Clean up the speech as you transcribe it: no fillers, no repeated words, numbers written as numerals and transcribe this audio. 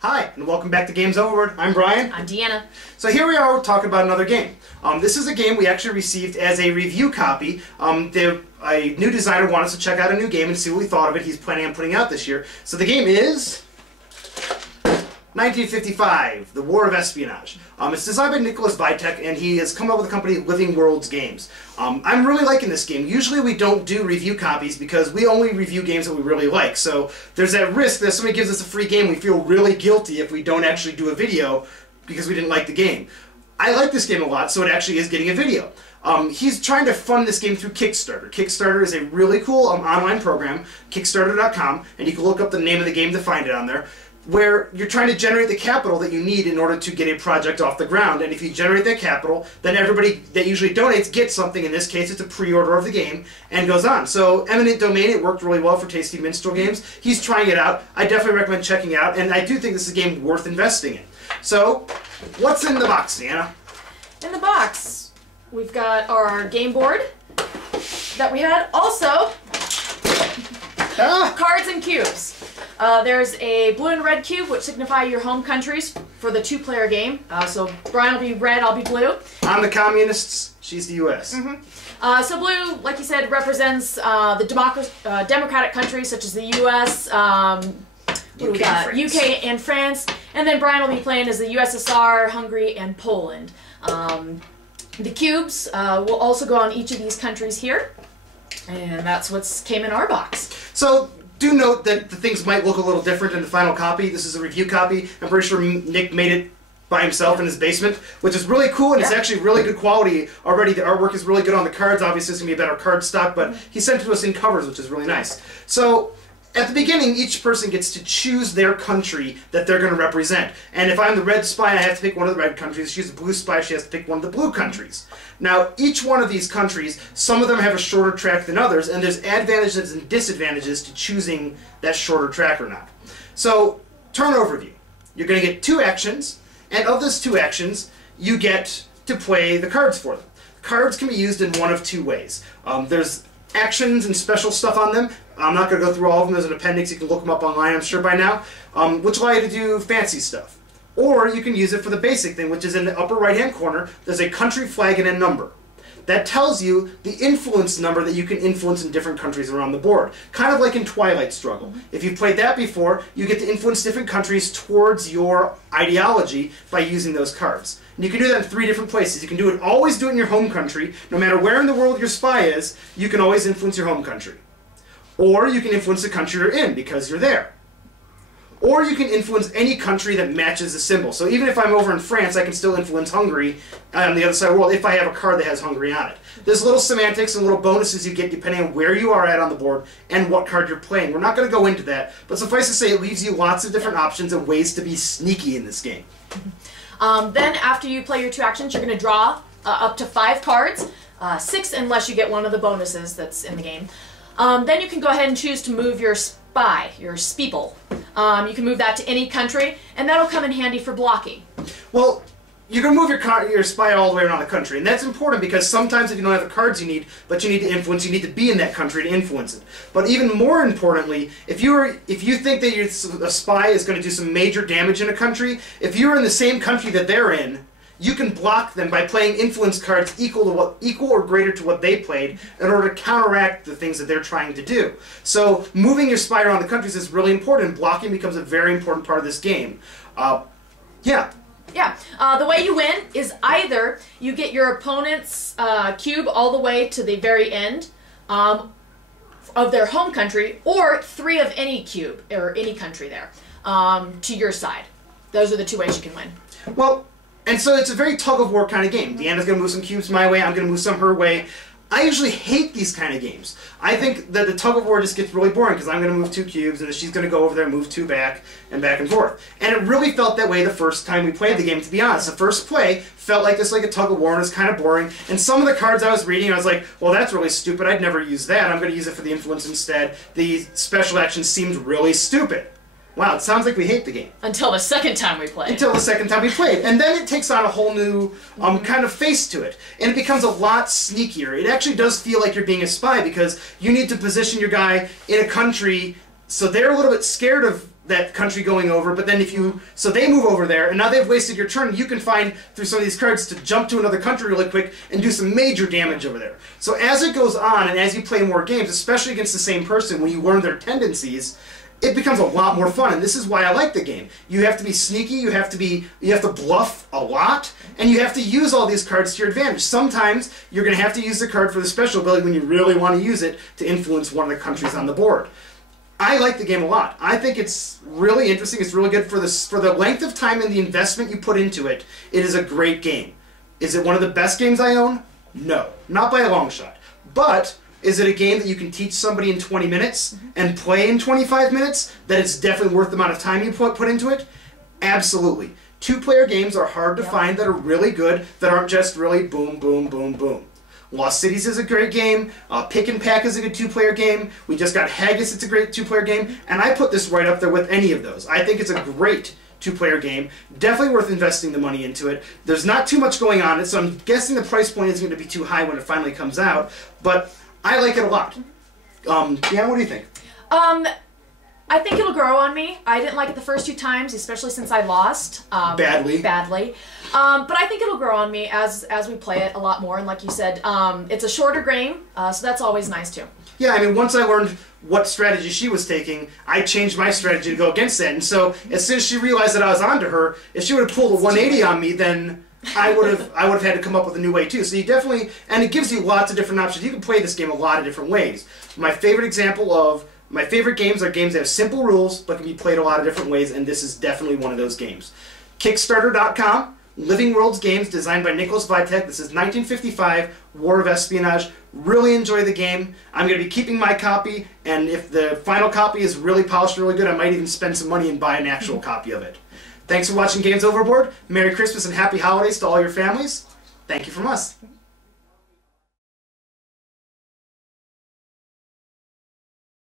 Hi, and welcome back to Games Overboard. I'm Brian. I'm Deanna. So here we are talking about another game. This is a game we actually received as a review copy. A new designer wanted us to check out a new game and see what we thought of it. He's planning on putting out this year. So the game is 1955, The War of Espionage. It's designed by Nicholas Vitek, and he has come up with the company Living Worlds Games. I'm really liking this game. Usually we don't do review copies because we only review games that we really like. So there's that risk that if somebody gives us a free game, we feel really guilty if we don't actually do a video because we didn't like the game. I like this game a lot, so it actually is getting a video. He's trying to fund this game through Kickstarter. Kickstarter is a really cool online program, Kickstarter.com, and you can look up the name of the game to find it on there, where you're trying to generate the capital that you need in order to get a project off the ground. And if you generate that capital, then everybody that usually donates gets something. In this case, it's a pre-order of the game, and goes on. So Eminent Domain, it worked really well for Tasty Minstrel Games. He's trying it out. I definitely recommend checking it out, and I do think this is a game worth investing in. So, what's in the box, Deanna? In the box, we've got our game board that we had. Also, cards and cubes. There's a blue and red cube, which signify your home countries for the two-player game. So Brian will be red, I'll be blue. I'm the communists, she's the U.S. So blue, like you said, represents the democratic countries such as the U.S., UK and France. And then Brian will be playing as the USSR, Hungary, and Poland. The cubes will also go on each of these countries here. And that's what's came in our box. So, do note that the things might look a little different in the final copy. This is a review copy. I'm pretty sure Nick made it by himself in his basement, which is really cool, and it's actually really good quality already. The artwork is really good on the cards. Obviously, it's going to be a better card stock, but he sent it to us in covers, which is really nice. So, at the beginning, each person gets to choose their country that they're going to represent. And if I'm the red spy, I have to pick one of the red countries. If she's the blue spy, she has to pick one of the blue countries. Now, each one of these countries, some of them have a shorter track than others, and there's advantages and disadvantages to choosing that shorter track or not. So, turn overview. You're going to get 2 actions, and of those 2 actions, you get to play the cards for them. Cards can be used in one of 2 ways. There's actions and special stuff on them. I'm not going to go through all of them. There's an appendix. You can look them up online, I'm sure by now, which allow you to do fancy stuff. Or you can use it for the basic thing, which is in the upper right-hand corner. There's a country flag and a number. That tells you the influence number that you can influence in different countries around the board. Kind of like in Twilight Struggle. If you've played that before, you get to influence different countries towards your ideology by using those cards. And you can do that in 3 different places. You can always do it in your home country. No matter where in the world your spy is, you can always influence your home country. Or you can influence the country you're in because you're there. Or you can influence any country that matches the symbol. So even if I'm over in France, I can still influence Hungary on the other side of the world if I have a card that has Hungary on it. There's little semantics and little bonuses you get depending on where you are at on the board and what card you're playing. We're not going to go into that, but suffice to say it leaves you lots of different options and ways to be sneaky in this game. Then after you play your 2 actions, you're going to draw up to 5 cards, 6 unless you get one of the bonuses that's in the game. Then you can go ahead and choose to move your spy, your speeple. You can move that to any country, and that'll come in handy for blocking. Well, you're going to move your spy all the way around the country, and that's important because sometimes if you don't have the cards you need, but you need to influence, you need to be in that country to influence it. But even more importantly, if you think that a spy is going to do some major damage in a country, if you're in the same country that they're in, you can block them by playing influence cards equal or greater to what they played in order to counteract the things that they're trying to do. So moving your spy around the countries is really important. Blocking becomes a very important part of this game. The way you win is either you get your opponent's cube all the way to the very end of their home country, or 3 of any cube, or any country there, to your side. Those are the 2 ways you can win. Well, and so it's a very tug-of-war kind of game. Deanna's going to move some cubes my way, I'm going to move some her way. I usually hate these kind of games. I think that the tug-of-war just gets really boring because I'm going to move 2 cubes and then she's going to go over there and move 2 back and forth. And it really felt that way the first time we played the game, to be honest. The first play felt like this, like a tug-of-war, and it was kind of boring. And some of the cards I was reading, I was like, well, that's really stupid. I'd never use that. I'm going to use it for the influence instead. The special action seemed really stupid. Wow, it sounds like we hate the game. Until the second time we played. Until the second time we played. And then it takes on a whole new kind of face to it. And it becomes a lot sneakier. It actually does feel like you're being a spy because you need to position your guy in a country so they're a little bit scared of that country going over, but then so they move over there, and now they've wasted your turn, you can find, through some of these cards, to jump to another country really quick and do some major damage over there. So as it goes on, and as you play more games, especially against the same person, when you learn their tendencies, it becomes a lot more fun, and this is why I like the game. You have to be sneaky, you have to bluff a lot, and you have to use all these cards to your advantage. Sometimes you're going to have to use the card for the special ability when you really want to use it to influence one of the countries on the board. I like the game a lot. I think it's really interesting. It's really good for the length of time and the investment you put into it. It is a great game. Is it one of the best games I own? No, not by a long shot. But is it a game that you can teach somebody in 20 minutes and play in 25 minutes? That it's definitely worth the amount of time you put into it? Absolutely. Two-player games are hard to find that are really good, that aren't just really boom, boom, boom, boom. Lost Cities is a great game. Pick and Pack is a good two-player game. We just got Haggis, it's a great two-player game. And I put this right up there with any of those. I think it's a great two-player game. Definitely worth investing the money into it. There's not too much going on in it, so I'm guessing the price point isn't going to be too high when it finally comes out. But I like it a lot. Deanna, what do you think? I think it'll grow on me. I didn't like it the first 2 times, especially since I lost. Badly. But I think it'll grow on me as we play it a lot more. And like you said, it's a shorter game, so that's always nice too. Yeah, I mean, once I learned what strategy she was taking, I changed my strategy to go against that. And so as soon as she realized that I was onto her, if she would have pulled a 180 on me, then I would have had to come up with a new way too. So you definitely, and it gives you lots of different options. You can play this game a lot of different ways. My favorite example of my favorite games are games that have simple rules but can be played a lot of different ways, and this is definitely one of those games. Kickstarter.com, Living Worlds Games, designed by Nicholas Vitek. This is 1955, War of Espionage. Really enjoy the game. I'm going to be keeping my copy, and if the final copy is really polished and really good, I might even spend some money and buy an actual copy of it. Thanks for watching Games Overboard. Merry Christmas and Happy Holidays to all your families. Thank you from us.